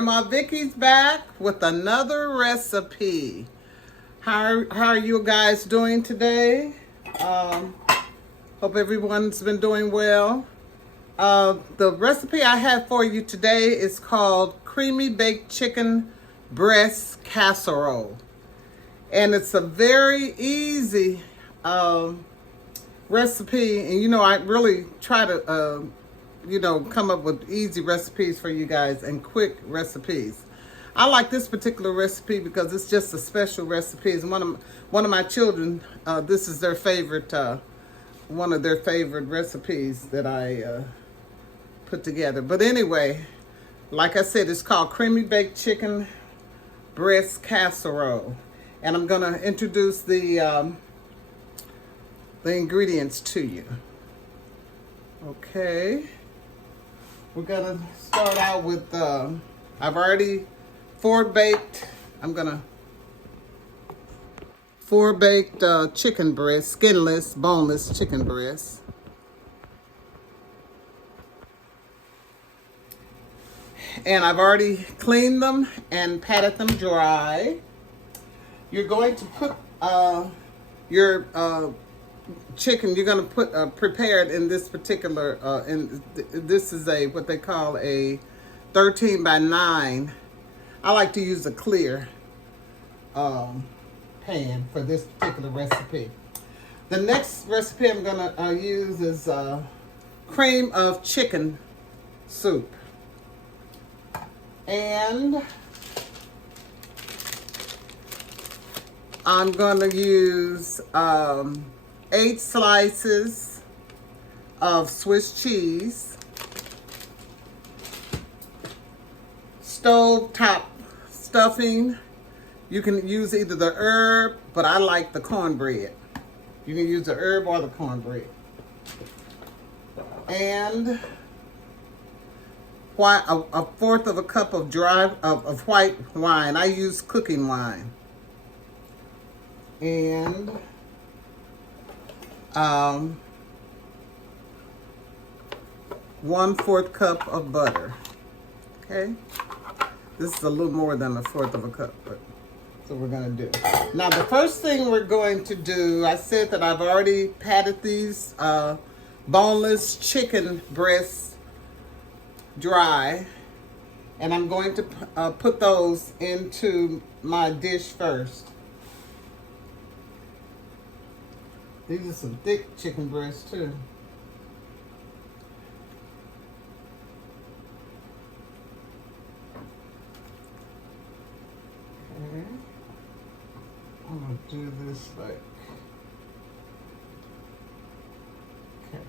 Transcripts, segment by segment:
Grandma Vickie's back with another recipe. How are you guys doing today? Hope everyone's been doing well. The recipe I have for you today is called creamy baked chicken breast casserole. And it's a very easy recipe. And you know, I really try to come up with easy recipes for you guys and quick recipes. I like this particular recipe because it's just a special recipe. It's one of my children. This is their favorite, one of their favorite recipes that I put together. But anyway, like I said, it's called creamy baked chicken breast casserole, and I'm gonna introduce the ingredients to you. Okay. We're gonna start out with, I've already four-baked chicken breast, skinless, boneless chicken breast. And I've already cleaned them and patted them dry. You're going to put your chicken, you're going to put prepared in this particular, this is what they call a 13 by 9. I like to use a clear pan for this particular recipe. The next recipe I'm going to use is cream of chicken soup. And I'm going to use 8 slices of Swiss cheese, stovetop stuffing. You can use either the herb, but I like the cornbread. You can use the herb or the cornbread. And a fourth of a cup of of white wine. I use cooking wine. And 1/4 cup of butter. Okay, this is a little more than a fourth of a cup, but that's what we're gonna do. Now, the first thing we're going to do, I said that I've already patted these boneless chicken breasts dry, and I'm going to put those into my dish first. These are some thick chicken breasts too. Okay. I'm gonna do this like, okay.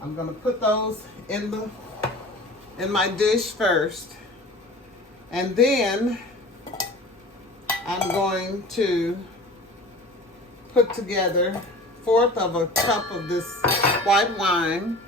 I'm gonna put those in my dish first, and then I'm going to put together 1/4 of a cup of this white wine.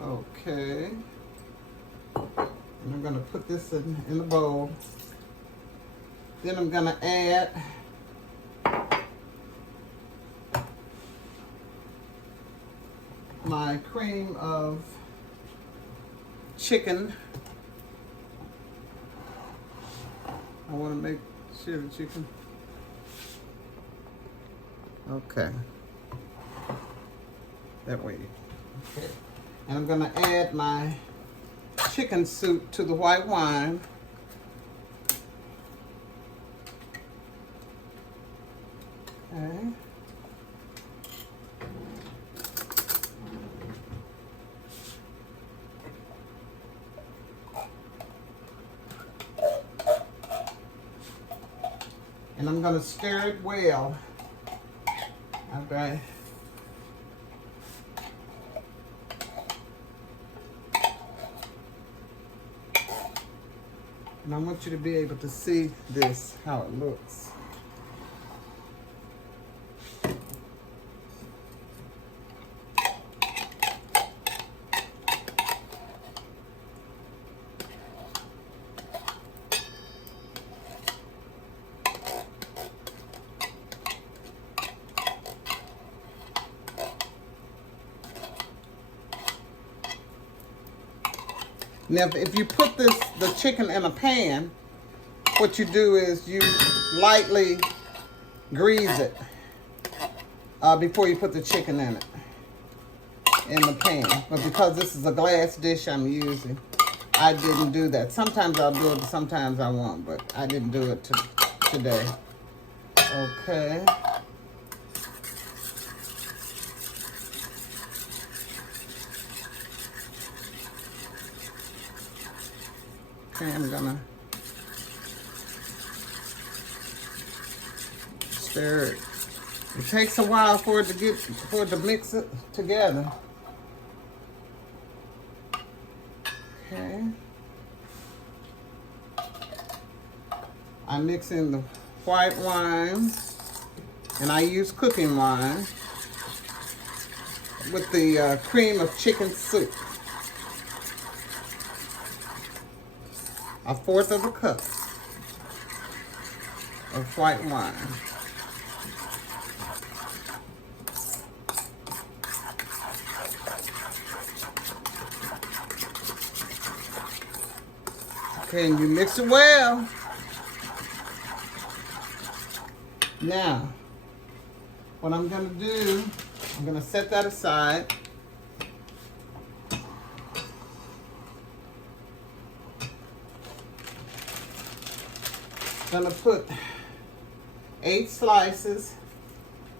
Okay, and I'm gonna put this in the bowl. Then I'm gonna add my cream of chicken. I want to make sure that you can. Okay, that way. Okay. And I'm going to add my chicken soup to the white wine. Okay. And I'm going to stir it well. After I And I want you to be able to see this, how it looks. Now, if you put the chicken in a pan, what you do is you lightly grease it before you put the chicken in it, in the pan. But because this is a glass dish I'm using, I didn't do that. Sometimes I'll do it, sometimes I won't, but I didn't do it today. Okay. Okay, I'm gonna stir it. It takes a while for it to mix it together. Okay. I mix in the white wine, and I use cooking wine with the cream of chicken soup. 1/4 of a cup of white wine. Okay, and you mix it well. Now, what I'm gonna do, I'm gonna set that aside. I'm gonna put 8 slices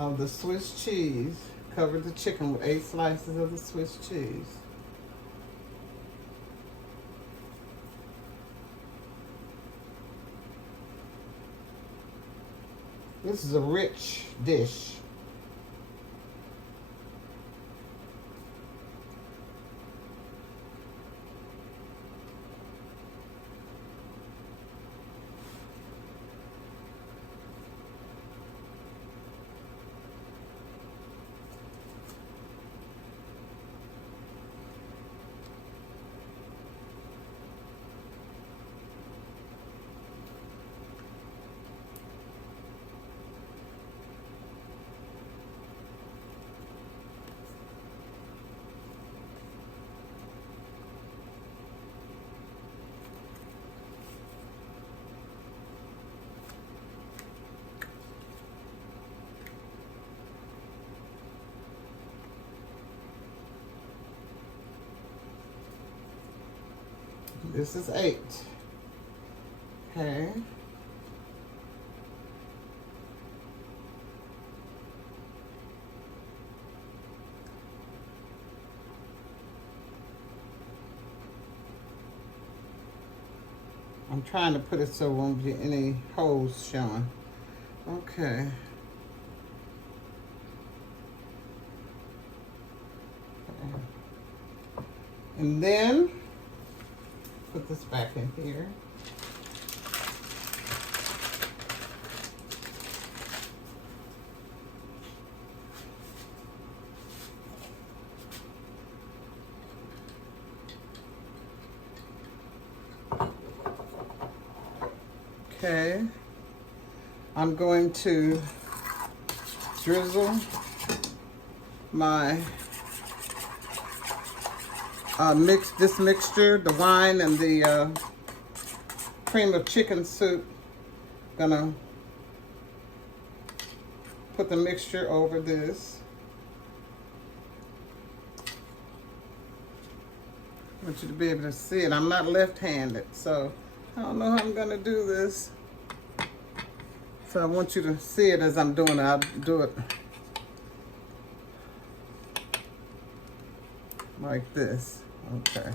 of the Swiss cheese. Cover the chicken with 8 slices of the Swiss cheese. This is a rich dish. This is 8. Okay. I'm trying to put it so it won't be any holes showing. Okay. And then put this back in here. Okay. I'm going to drizzle my this mixture, the wine and the cream of chicken soup. Gonna put the mixture over this. I want you to be able to see it. I'm not left-handed, so I don't know how I'm gonna do this. So I want you to see it as I'm doing it. I'll do it like this. Okay.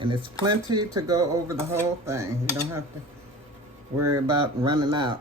And it's plenty to go over the whole thing. You don't have to worry about running out.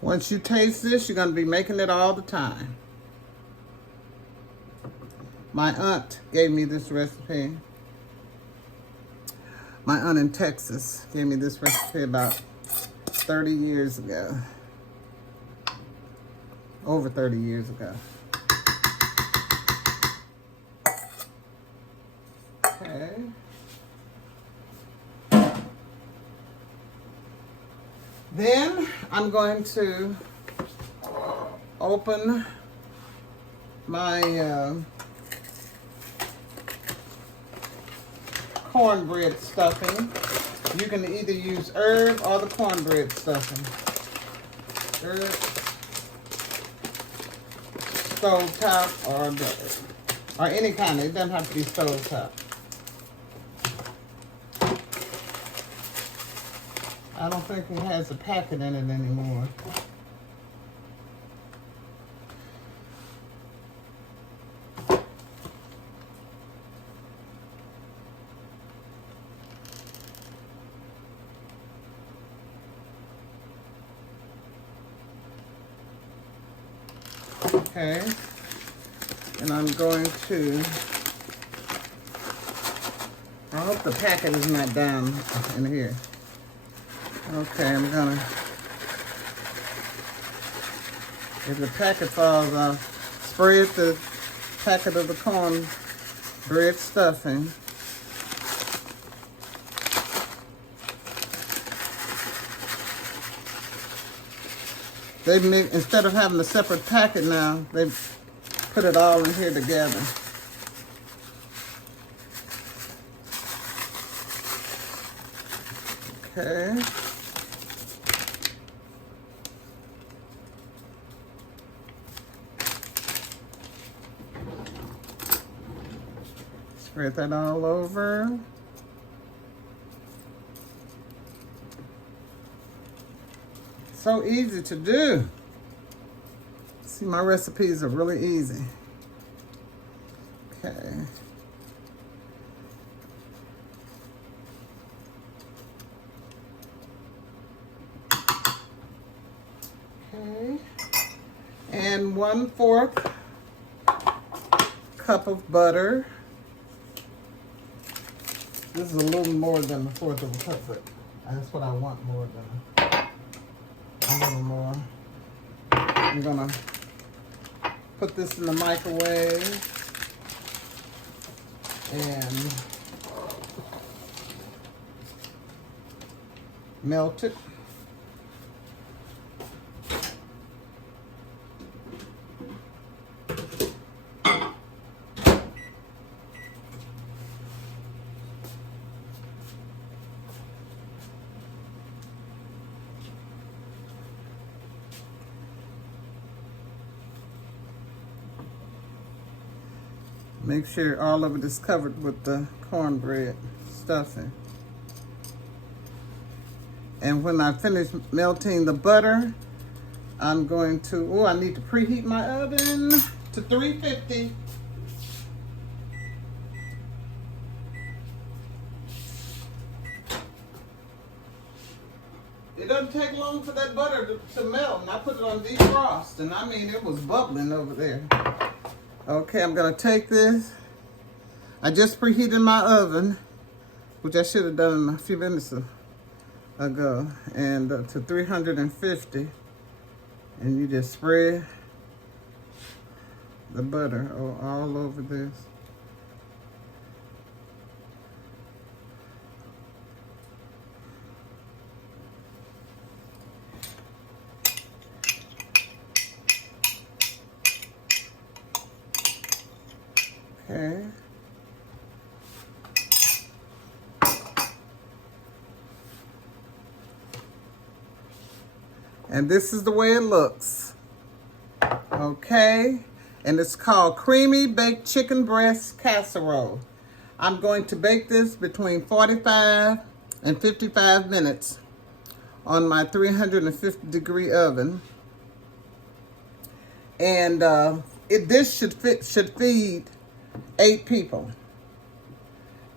Once you taste this, you're going to be making it all the time. My aunt gave me this recipe. My aunt in Texas gave me this recipe about 30 years ago. Over 30 years ago. Okay. Then I'm going to open my cornbread stuffing. You can either use herb or the cornbread stuffing. Herb, stovetop, or any kind. It doesn't have to be stovetop. I don't think it has a packet in it anymore. Okay, and I'm going to, I hope the packet is not down in here. Okay, I'm gonna, if the packet falls off, spread the packet of the cornbread stuffing. They make, instead of having a separate packet now, they put it all in here together. Okay. Spread that all over. So easy to do. See, my recipes are really easy. Okay. Okay. And 1/4 cup of butter. This is a little more than a fourth of a cup, but that's what I want, more than a little more. I'm gonna put this in the microwave and melt it. Make sure all of it is covered with the cornbread stuffing. And when I finish melting the butter, I'm going to, I need to preheat my oven to 350. It doesn't take long for that butter to melt, and I put it on defrost, and I mean, it was bubbling over there. Okay, I'm gonna take this. I just preheated my oven, which I should have done a few minutes ago, and to 350. And you just spread the butter all over this. Okay. And this is the way it looks. Okay. And it's called Creamy Baked Chicken Breast Casserole. I'm going to bake this between 45 and 55 minutes on my 350-degree oven. And this should feed 8 people.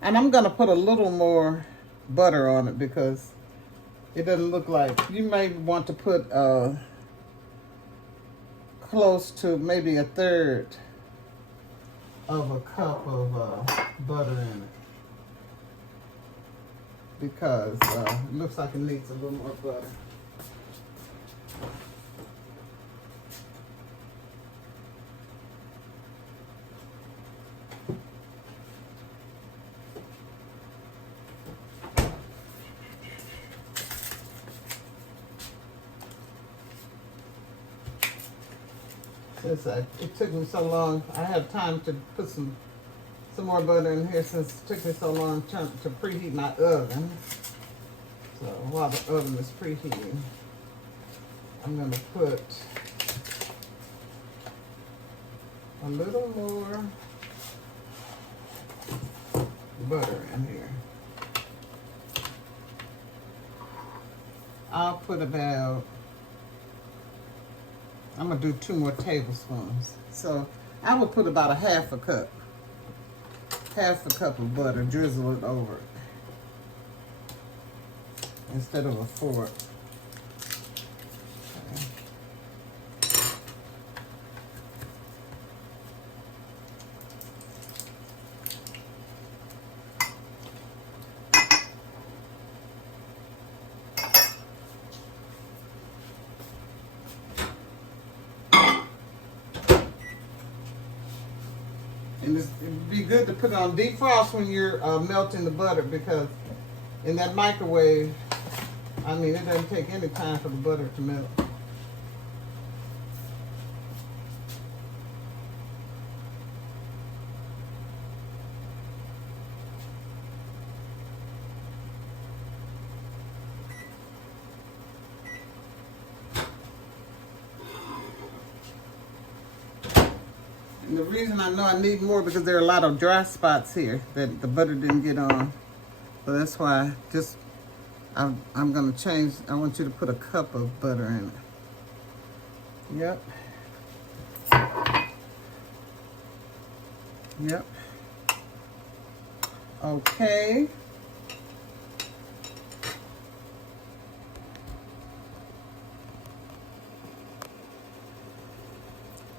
And I'm gonna put a little more butter on it because it doesn't look like, you may want to put close to maybe 1/3 of a cup of butter in it, because it looks like it needs a little more butter. Since it took me so long, I have time to put some more butter in here since it took me so long to preheat my oven. So while the oven is preheating, I'm going to put a little more butter in here. I'll put about, I'm going to do 2 more tablespoons. So I will put about a half a cup of butter, drizzle it over it instead of a fork. Okay. And it'd be good to put it on defrost when you're melting the butter, because in that microwave, I mean, it doesn't take any time for the butter to melt. And the reason I know I need more because there are a lot of dry spots here that the butter didn't get on. So that's why I'm going to change. I want you to put a cup of butter in it. Yep. Yep. Okay.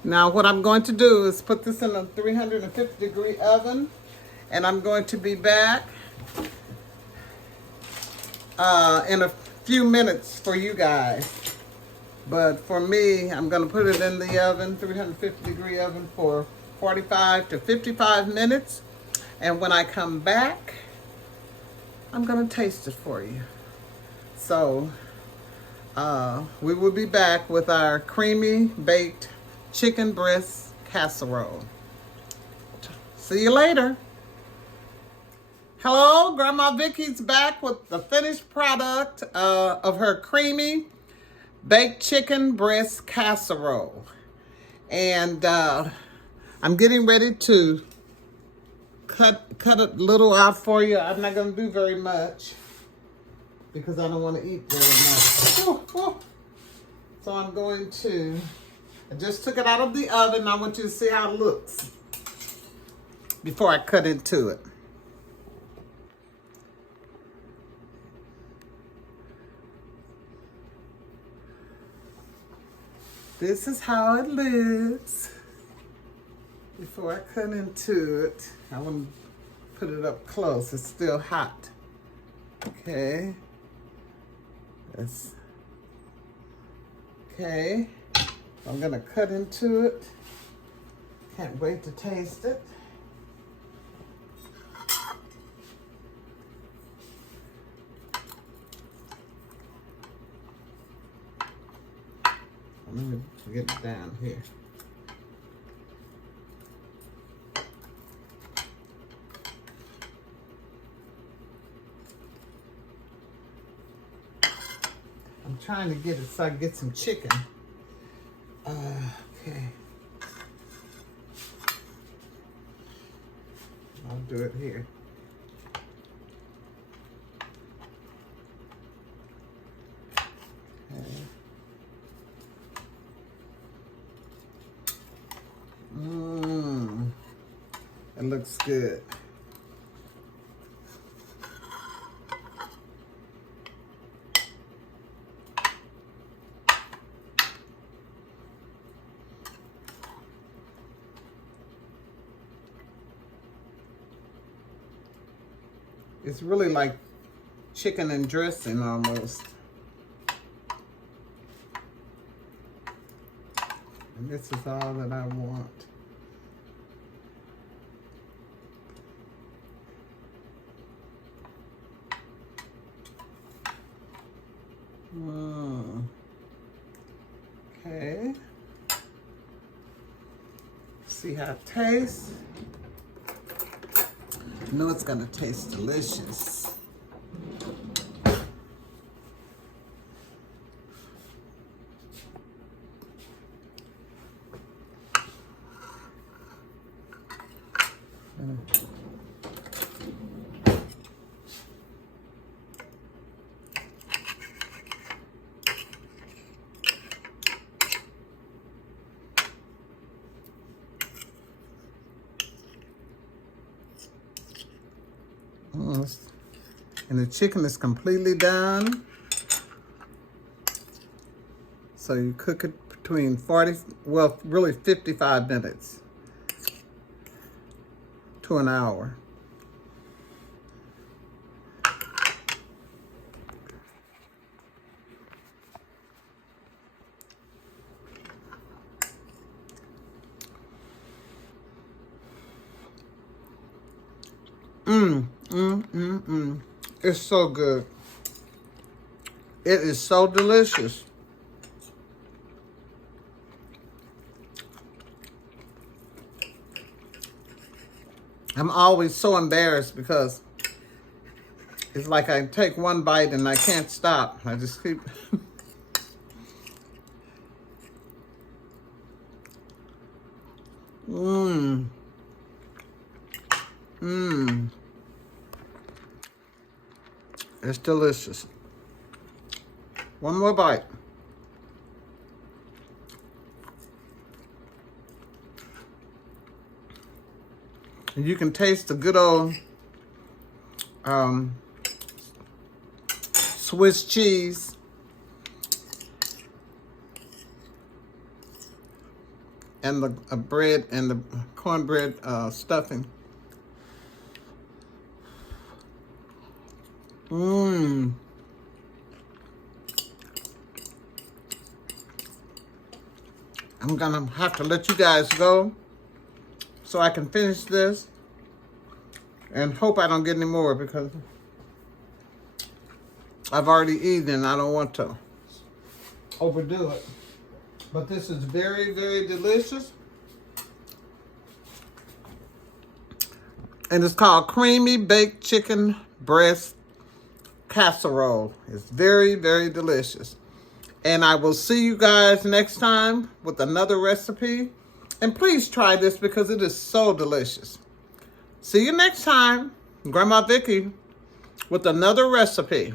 Now what I'm going to do is put this in a 350-degree oven, and I'm going to be back in a few minutes for you guys. But for me, I'm going to put it in the oven, 350-degree oven, for 45 to 55 minutes. And when I come back, I'm going to taste it for you. So we will be back with our creamy baked chicken breast casserole. See you later. Hello, Grandma Vickie's back with the finished product of her creamy baked chicken breast casserole. And I'm getting ready to cut a little out for you. I'm not going to do very much because I don't want to eat very much. Ooh, ooh. So I'm going to, I just took it out of the oven. I want you to see how it looks before I cut into it. This is how it looks before I cut into it. I want to put it up close. It's still hot. Okay. Okay. I'm going to cut into it. Can't wait to taste it. Let me get it down here. trying to get it so I can get some chicken. Okay. I'll do it here. Okay. It looks good. It's really like chicken and dressing almost. And this is all that I want. Okay. See how it tastes. I know it's gonna taste delicious. And the chicken is completely done. So you cook it between 40, well, really 55 minutes to an hour. It's so good. It is so delicious. I'm always so embarrassed because it's like I take one bite and I can't stop. I just keep... It's delicious. One more bite. And you can taste the good old Swiss cheese. And the bread and the cornbread stuffing. I'm gonna have to let you guys go so I can finish this and hope I don't get any more because I've already eaten and I don't want to overdo it. But this is very, very delicious. And it's called Creamy Baked Chicken Breast Casserole. It's very, very delicious. And I will see you guys next time with another recipe. And please try this because it is so delicious. See you next time. Grandma Vickie with another recipe.